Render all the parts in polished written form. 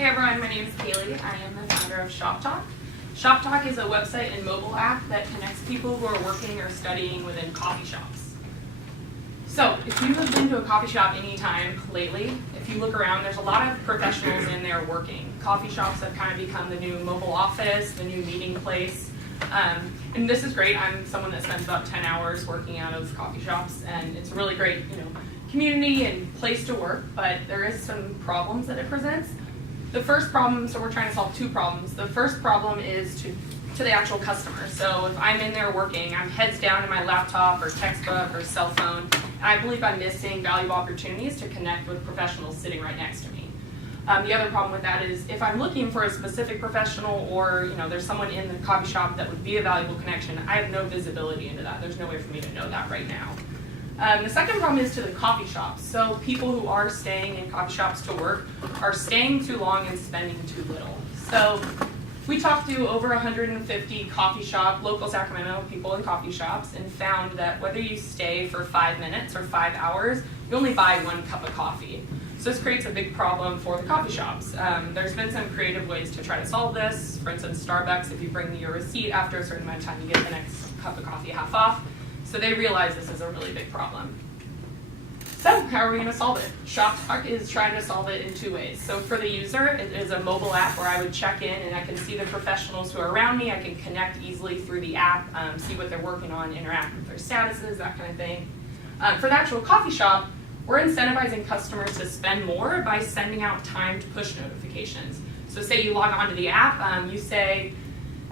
Hey everyone, my name is Kaylee. I am the founder of Shoptalk. Shoptalk is a website and mobile app that connects people who are working or studying within coffee shops. So if you have been to a coffee shop anytime lately, if you look around, there's a lot of professionals in there working. Coffee shops have kind of become the new mobile office, the new meeting place. And this is great. I'm someone that spends about 10 hours working out of coffee shops, and it's a really great, community and place to work, but there is some problems that it presents. The first problem, so we're trying to solve two problems. The first problem is to the actual customer. So if I'm in there working, I'm heads down in my laptop or textbook or cell phone, and I believe I'm missing valuable opportunities to connect with professionals sitting right next to me. The other problem with that is if I'm looking for a specific professional or there's someone in the coffee shop that would be a valuable connection, I have no visibility into that. There's no way for me to know that right now. The second problem is to the coffee shops. So people who are staying in coffee shops to work are staying too long and spending too little. So we talked to over 150 local Sacramento people in coffee shops, and found that whether you stay for 5 minutes or 5 hours, you only buy 1 cup of coffee. So this creates a big problem for the coffee shops. There's been some creative ways to try to solve this. For instance, Starbucks, if you bring your receipt after a certain amount of time, you get the next cup of coffee half off. So they realize this is a really big problem. So how are we going to solve it? Shoptalk is trying to solve it in 2 ways. So for the user, it is a mobile app where I would check in and I can see the professionals who are around me. I can connect easily through the app, see what they're working on, interact with their statuses, that kind of thing. For the actual coffee shop, we're incentivizing customers to spend more by sending out timed push notifications. So say you log onto the app, you say,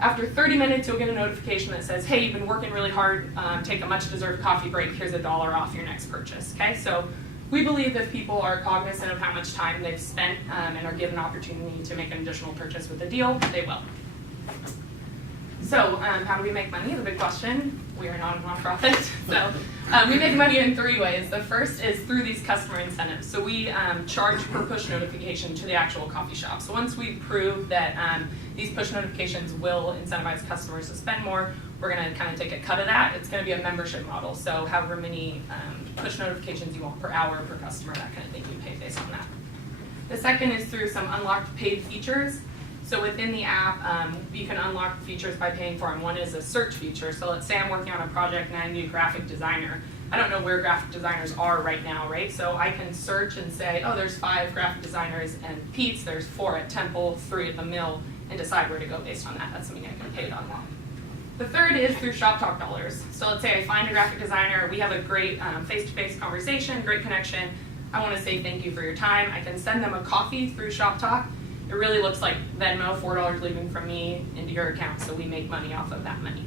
after 30 minutes, you'll get a notification that says, hey, you've been working really hard, take a much-deserved coffee break, here's $1 off your next purchase, okay? So we believe if people are cognizant of how much time they've spent and are given an opportunity to make an additional purchase with a deal, they will. So how do we make money? The big question. We are not a nonprofit. So we make money in 3 ways. The first is through these customer incentives. So we charge per push notification to the actual coffee shop. So once we prove that these push notifications will incentivize customers to spend more, we're going to kind of take a cut of that. It's going to be a membership model. So however many push notifications you want per hour, per customer, that kind of thing, you pay based on that. The second is through some unlocked paid features. So within the app, you can unlock features by paying for them. One is a search feature. So let's say I'm working on a project and I need a graphic designer. I don't know where graphic designers are right now, right? So I can search and say, oh, there's 5 graphic designers and Pete's, there's 4 at Temple, 3 at the Mill, and decide where to go based on that. That's something I can pay to unlock. The third is through Shoptalk dollars. So let's say I find a graphic designer, we have a great face-to-face conversation, great connection. I want to say thank you for your time. I can send them a coffee through Shoptalk. It really looks like Venmo, $4 leaving from me into your account, so we make money off of that money.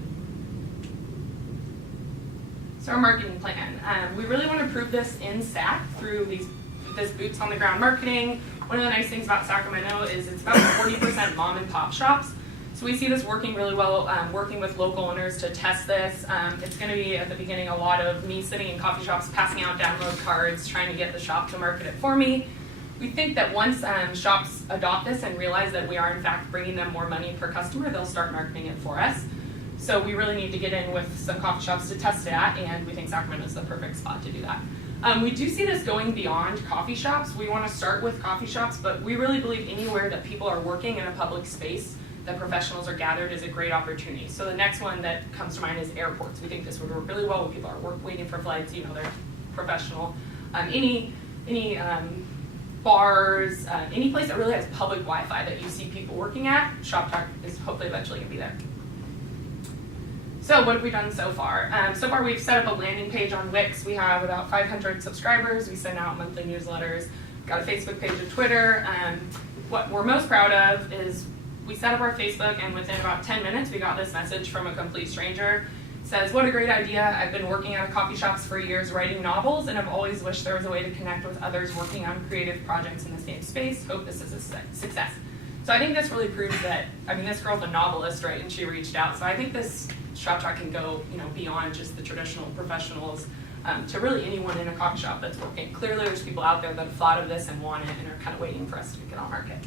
So our marketing plan. We really want to prove this in SAC through this boots on the ground marketing. One of the nice things about Sacramento is it's about 40% mom and pop shops. So we see this working really well, working with local owners to test this. It's going to be, at the beginning, a lot of me sitting in coffee shops, passing out download cards, trying to get the shop to market it for me. We think that once shops adopt this and realize that we are in fact bringing them more money per customer, they'll start marketing it for us. So we really need to get in with some coffee shops to test it at, and we think Sacramento is the perfect spot to do that. We do see this going beyond coffee shops. We want to start with coffee shops, but we really believe anywhere that people are working in a public space, that professionals are gathered, is a great opportunity. So the next one that comes to mind is airports. We think this would work really well when people are waiting for flights, they're professional. Any bars, any place that really has public Wi-Fi that you see people working at, Shoptalk is hopefully eventually going to be there. So what have we done so far? So far we've set up a landing page on Wix. We have about 500 subscribers. We send out monthly newsletters. Got a Facebook page and Twitter. What we're most proud of is we set up our Facebook, and within about 10 minutes we got this message from a complete stranger. Says, what a great idea. I've been working out of coffee shops for years writing novels, and I've always wished there was a way to connect with others working on creative projects in the same space. Hope this is a success. So I think this really proves that, this girl's a novelist, right, and she reached out. So I think this Shoptalk can go, beyond just the traditional professionals to really anyone in a coffee shop that's working. Clearly there's people out there that have thought of this and want it and are kind of waiting for us to get on market.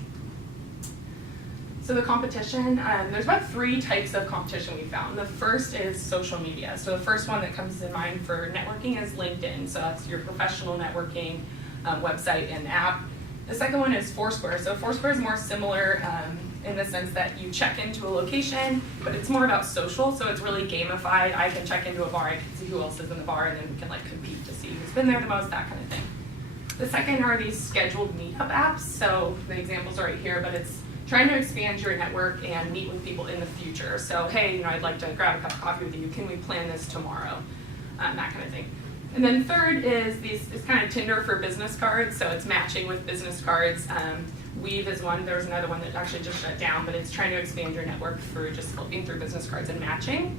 So the competition, there's about 3 types of competition we found. The first is social media. So the first one that comes in mind for networking is LinkedIn. So that's your professional networking website and app. The second one is Foursquare. So Foursquare is more similar in the sense that you check into a location, but it's more about social, so it's really gamified. I can check into a bar, I can see who else is in the bar, and then we can like compete to see who's been there the most, that kind of thing. The second are these scheduled meetup apps. So the examples are right here, but it's trying to expand your network and meet with people in the future. So hey, I'd like to grab a cup of coffee with you. Can we plan this tomorrow? That kind of thing. And then third is it's kind of Tinder for business cards. So it's matching with business cards. Weave is one. There's another one that actually just shut down, but it's trying to expand your network through just looking through business cards and matching.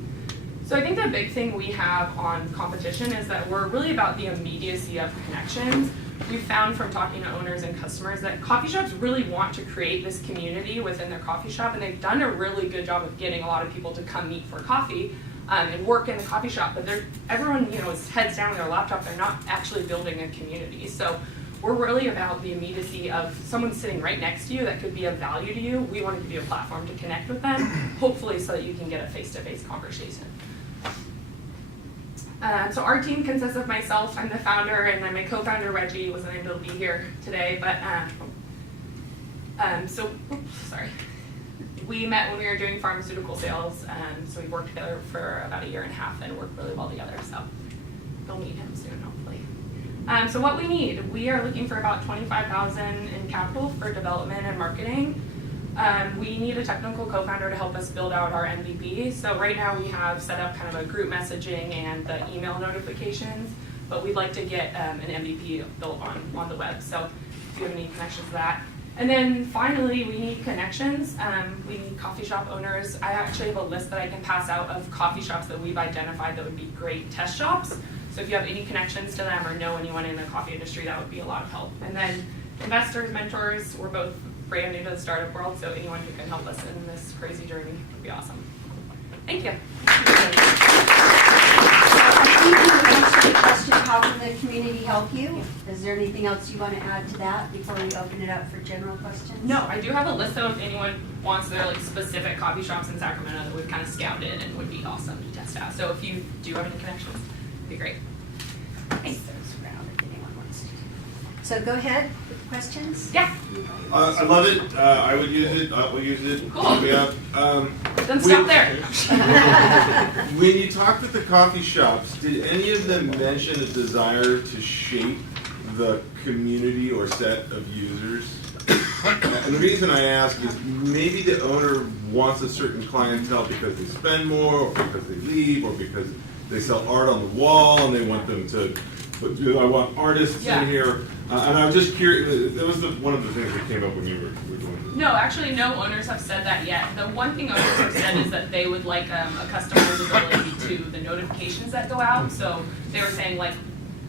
So I think the big thing we have on competition is that we're really about the immediacy of connections. We've found from talking to owners and customers that coffee shops really want to create this community within their coffee shop, and they've done a really good job of getting a lot of people to come meet for coffee and work in the coffee shop. But everyone, is heads down on their laptop. They're not actually building a community. So we're really about the immediacy of someone sitting right next to you that could be of value to you. We want to give you a platform to connect with them, hopefully so that you can get a face-to-face conversation. So our team consists of myself, I'm the founder, and then my co-founder Reggie wasn't able to be here today, but we met when we were doing pharmaceutical sales, so we worked together for about a year and a half and worked really well together, so you'll meet him soon, hopefully. So what we need, we are looking for about $25,000 in capital for development and marketing. We need a technical co-founder to help us build out our MVP. So right now we have set up kind of a group messaging and the email notifications, but we'd like to get an MVP built on the web. So if you have any connections to that. And then finally, we need connections. We need coffee shop owners. I actually have a list that I can pass out of coffee shops that we've identified that would be great test shops. So if you have any connections to them or know anyone in the coffee industry, that would be a lot of help. And then investors, mentors, we're both brand new to the startup world, so anyone who can help us in this crazy journey would be awesome. Thank you. I think you answered the question, how can the community help you? Is there anything else you want to add to that before we open it up for general questions? No, I do have a list of if anyone wants their specific coffee shops in Sacramento that we've kind of scouted and would be awesome to test out. So if you do have any connections, it'd be great. Thanks. So go ahead with the questions. Yeah. I love it. I would use it. I will use it. Cool. Don't stop there. When you talked with the coffee shops, did any of them mention a desire to shape the community or set of users? And the reason I ask is maybe the owner wants a certain clientele because they spend more, or because they leave, or because they sell art on the wall and they want them to. But I want artists in here, and I was just curious. That was one of the things that came up when you were doing this. No, actually, no owners have said that yet. The one thing owners have said is that they would like a customizability to the notifications that go out. So they were saying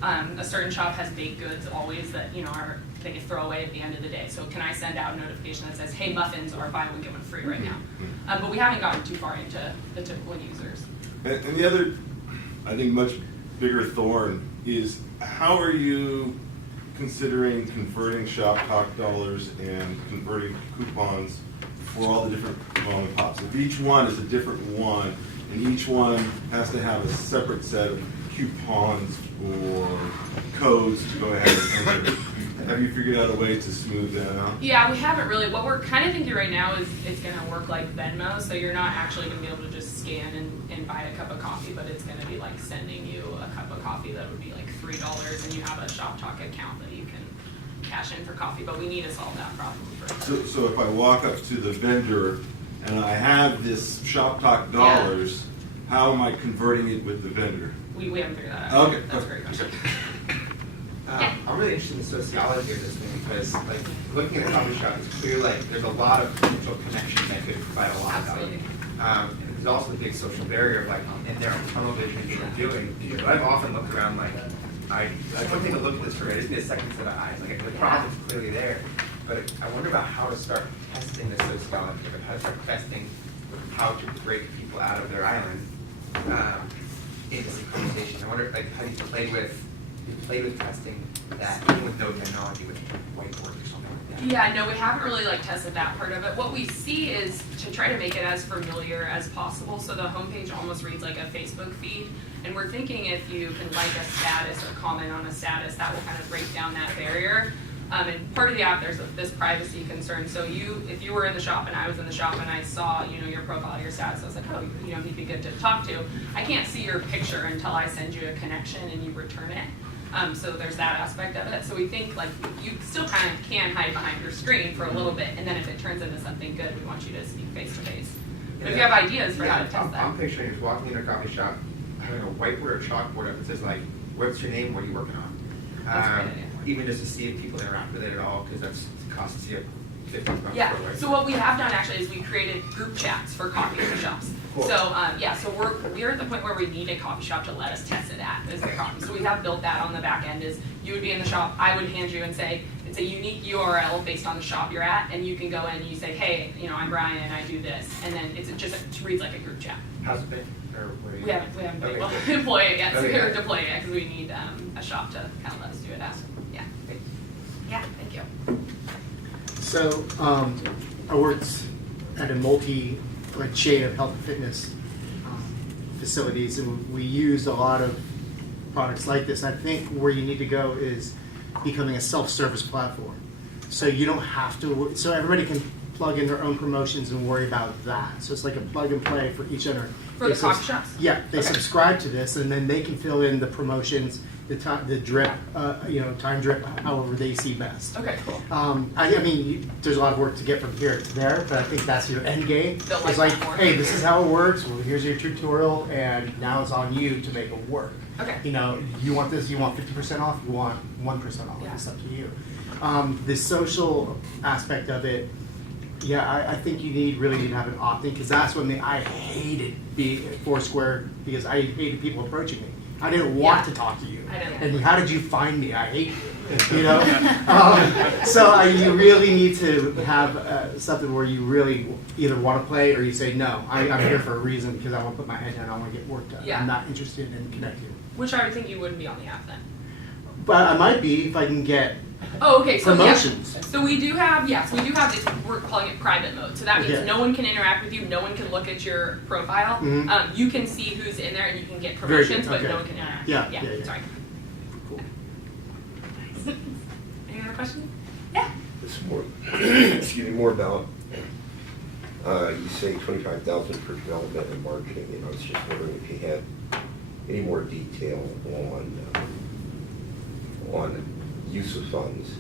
a certain shop has baked goods always that they can throw away at the end of the day. So can I send out a notification that says, "Hey, muffins are buy one get one free right now"? But we haven't gotten too far into the typical users. And the other, I think, much bigger thorn is how are you considering converting Shoptalk dollars and converting coupons for all the different mom and pops? If each one is a different one, and each one has to have a separate set of coupons or codes to go ahead and enter. Have you figured out a way to smooth that out? Yeah, we haven't really. What we're kind of thinking right now is it's going to work like Venmo, so you're not actually going to be able to just scan and buy a cup of coffee, but it's going to be like sending you a cup of coffee that would be like $3, and you have a Shoptalk account that you can cash in for coffee, but we need to solve that problem first. So if I walk up to the vendor and I have this Shoptalk dollars, how am I converting it with the vendor? We haven't figured that out. Okay. That's a great question. I'm really interested in the sociology of this thing because, looking at the coffee shop, it's clear there's a lot of potential connection that could provide a lot of value. And there's also the big social barrier of in their own tunnel vision of what they're doing. But I've often looked around I want to take a look at this for it. It's a second set of eyes. The profit's clearly there, but I wonder about how to start testing the sociology of it, how to start testing how to break people out of their island into some conversation. I wonder how do you play with testing that even with no technology, with whiteboard or something like that? Yeah, no, we haven't really tested that part of it. What we see is to try to make it as familiar as possible. So the homepage almost reads like a Facebook feed. And we're thinking if you can like a status or comment on a status, that will kind of break down that barrier. And part of the app, there's this privacy concern. So if you were in the shop and I was in the shop and I saw, your profile, your stats, I was like, oh, he'd be good to talk to. I can't see your picture until I send you a connection and you return it. So there's that aspect of it. So we think like you still kind of can hide behind your screen for a little bit, and then if it turns into something good, we want you to speak face to face. But if you have ideas for how to test that. I'm picturing just walking into a coffee shop, having a whiteboard or chalkboard up that says like, what's your name, what are you working on? That's a great idea. Even just to see if people interact with it at all, because that's costs you $50. Yeah, for a whiteboard. so what we have done actually is we created group chats for coffee shops. Cool. So, so we're at the point where we need a coffee shop to let us test it at, is the coffee. So we have built that on the back end, is you would be in the shop, I would hand you and say, it's a unique URL based on the shop you're at, and you can go in and you say, hey, I'm Brian and I do this, and then it reads like a group chat. How's it been? Or what do you- We haven't been Okay, able cool. to deploy it yet, Okay. or deploy it yet, because we need a shop to kind of let us do it at. Yeah, great. Yeah, thank you. So, I worked at a chain of health and fitness facilities, and we use a lot of products like this. I think where you need to go is becoming a self-service platform. So you don't have to, so everybody can plug in their own promotions and worry about that. So it's like a plug and play for each owner. For the coffee shops? Yeah, they Okay. subscribe to this, and then they can fill in the promotions, the drip, time drip, however they see best. Okay, cool. I mean, there's a lot of work to get from here to there, but I think that's your end game. They'll It's like like, that more. hey, this is how it works. Well, here's your tutorial, and now it's on you to make it work. Okay. You want this? You want 50% off? You want 1% off? Yeah. It's up to you. The social aspect of it, yeah, I think you really need to have an opt-in, because that's when I hated being at Foursquare, because I hated people approaching me. I didn't want Yeah. to talk to you. I didn't. And how did you find me? I hate you. You really need to have something where you really either want to play or you say, no, I'm here for a reason, because I want to put my head down, I want to get work done. Yeah. I'm not interested in connecting. Which I would think you wouldn't be on the app then. But I might be if I can get Oh, okay. So promotions. Yeah. So we do have, we're calling it private mode. So that means Yeah. no one can interact with you, no one can look at your profile. Mhm. You can see who's in there and you can get Very good, promotions, but okay. no one can interact. Yeah. Sorry. Cool. Nice. Any other questions? Yeah. It's more, excuse me, more about, you say 25,000 for development and marketing, and I was just wondering if you had any more detail on use of funds,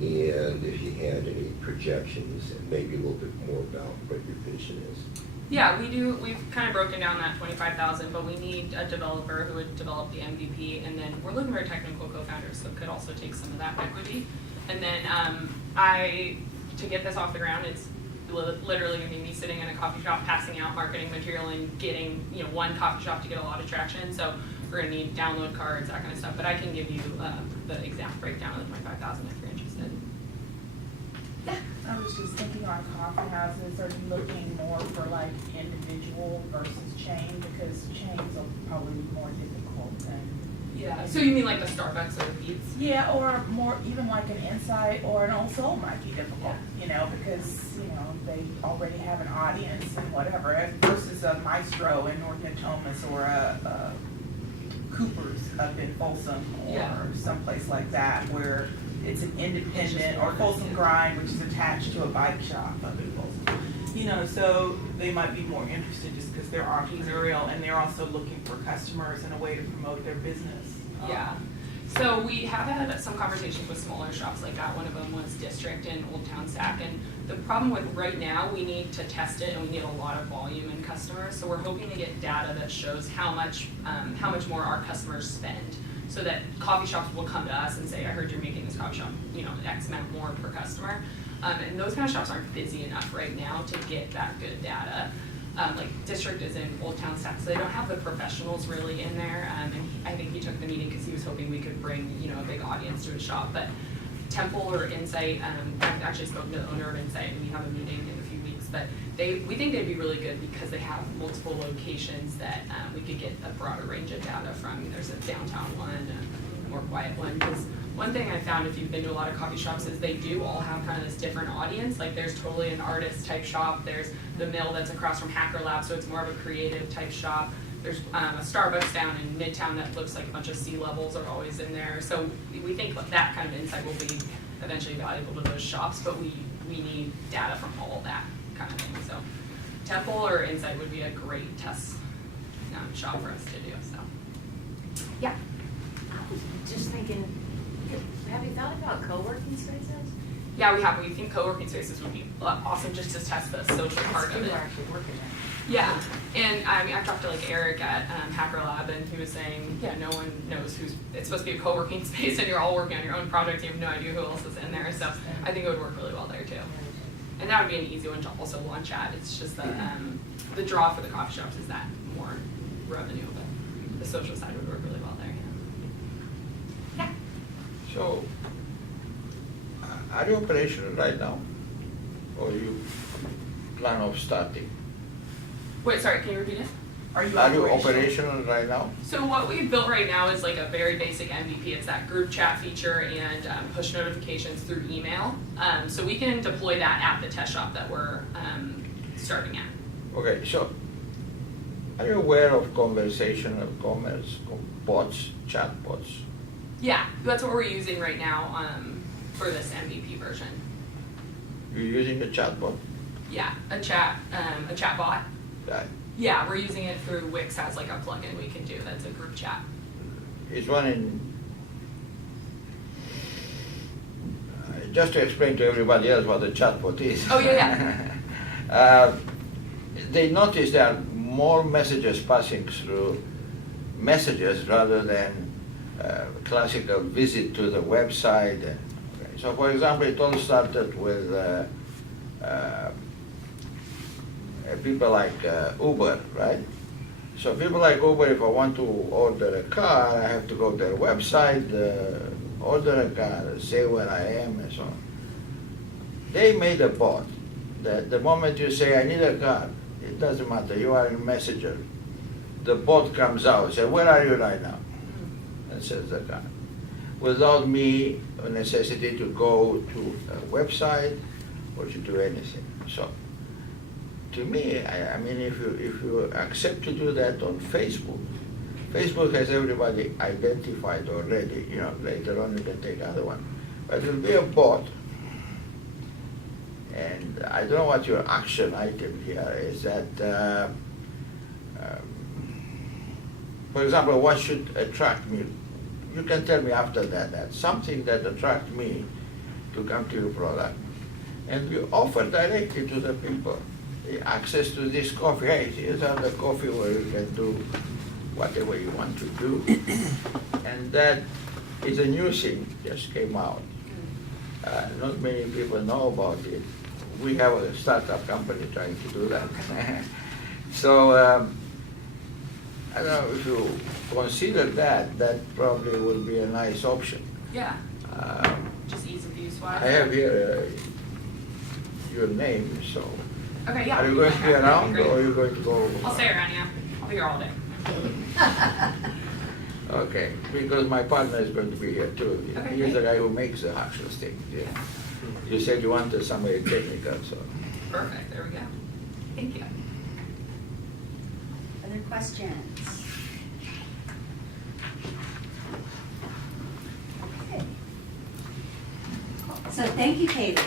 and if you had any projections, and maybe a little bit more about what your vision is. Yeah, we do. We've kind of broken down that 25,000, but we need a developer who would develop the MVP, and then we're looking for technical co-founders, so could also take some of that equity. And then to get this off the ground, it's literally going to be me sitting in a coffee shop, passing out marketing material, and getting one coffee shop to get a lot of traction. So we're going to need download cards, that kind of stuff. But I can give you the exact breakdown of the 25,000 if you're interested. Yeah. I was just thinking on coffee houses, are you looking more for like individual versus chain? Because chains will probably be more difficult than. Yeah. So you mean like the Starbucks or the Pete's? Yeah, or more, even like an Insight or an Old Soul might be difficult, because, they already have an audience and whatever, versus a Maestro in North Natomas or a Cooper's up in Folsom or Yeah. someplace like that where it's an independent, or Folsom Grind, which is attached to a bike shop up in Folsom. So they might be more interested just because they're entrepreneurial and they're also looking for customers and a way to promote their business. Yeah. So we have had some conversations with smaller shops like that. One of them was District in Old Town Sac, and the problem with right now, we need to test it and we need a lot of volume in customers. So we're hoping to get data that shows how much more our customers spend, so that coffee shops will come to us and say, I heard you're making this coffee shop, X amount more per customer. And those kind of shops aren't busy enough right now to get that good data. Like District is in Old Town Sac, so they don't have the professionals really in there. And I think he took the meeting because he was hoping we could bring a big audience to his shop. But Temple or Insight, I've actually spoken to the owner of Insight, and we have a meeting in a few weeks. But we think they'd be really good because they have multiple locations that we could get a broader range of data from. There's a downtown one, a more quiet one. Because one thing I found, if you've been to a lot of coffee shops, is they do all have kind of this different audience. Like there's totally an artist type shop. There's the mill that's across from Hacker Lab, so it's more of a creative type shop. There's a Starbucks down in Midtown that looks like a bunch of C-levels are always in there. So we think that kind of insight will be eventually valuable to those shops, but we need data from all that kind of thing. So Temple or Insight would be a great test shop for us to do. So yeah. I was just thinking, have you thought about co-working spaces? Yeah, we have. We think co-working spaces would be awesome just to test the social part of People it. are actually working there. Yeah, and I mean, I talked to like Eric at Hacker Lab, and he was saying, yeah, no one knows who's. It's supposed to be a co-working space, and you're all working on your own project. You have no idea who else is in there. So I think it would work really well there too. And that would be an easy one to also launch at. It's just the draw for the coffee shops is that more revenue, but the social side would work really well there. Yeah. So, are you operational right now? Or you plan of starting? Wait, sorry. Can you repeat it? Are you Are you operational? operational right now? So what we've built right now is like a very basic MVP. It's that group chat feature and push notifications through email. So we can deploy that at the test shop that we're starting at. Okay, so are you aware of conversational commerce bots, chat bots? Yeah, that's what we're using right now for this MVP version. You're using a chat bot? Yeah, a chat bot. Right. Yeah, we're using it through Wix has like a plugin we can do that's a group chat. Is one in, just to explain to everybody else what a chatbot is. Oh, yeah. They notice there are more messages passing through messages rather than classical visit to the website. Okay. So for example, it all started with people like Uber, right? So people like Uber, if I want to order a car, I have to go to their website, order a car, say where I am, and so on. They made a bot that the moment you say, I need a car, it doesn't matter, you are a messenger. The bot comes out, say, where are you right now? And says the car. Without me, a necessity to go to a website or to do anything. So, to me, I mean, if you accept to do that on Facebook, Facebook has everybody identified already. You know, later on you can take other one, but it will be a bot. And I don't know what your action item here is. That, for example, what should attract me? You can tell me after that something that attracts me to come to your product, and you offer directly to the people access to this coffee. Hey, here's the coffee where you can do whatever you want to do. And that is a new thing, just came out. Not many people know about it. We have a startup company trying to do that. So, I don't know if you consider that, that probably would be a nice option. Yeah. Just ease of use wise. I have here your name, so. Okay, yeah. Are you going to be around Great. or are you going to go? I'll stay around, yeah. I'll be here all day. Okay, because my partner is going to be here too. Okay, He's the great. guy who makes the actual stick. Yeah. You said you wanted somebody technical, so. Perfect, there we go. Thank you. Other questions? Okay. So thank you, Katie.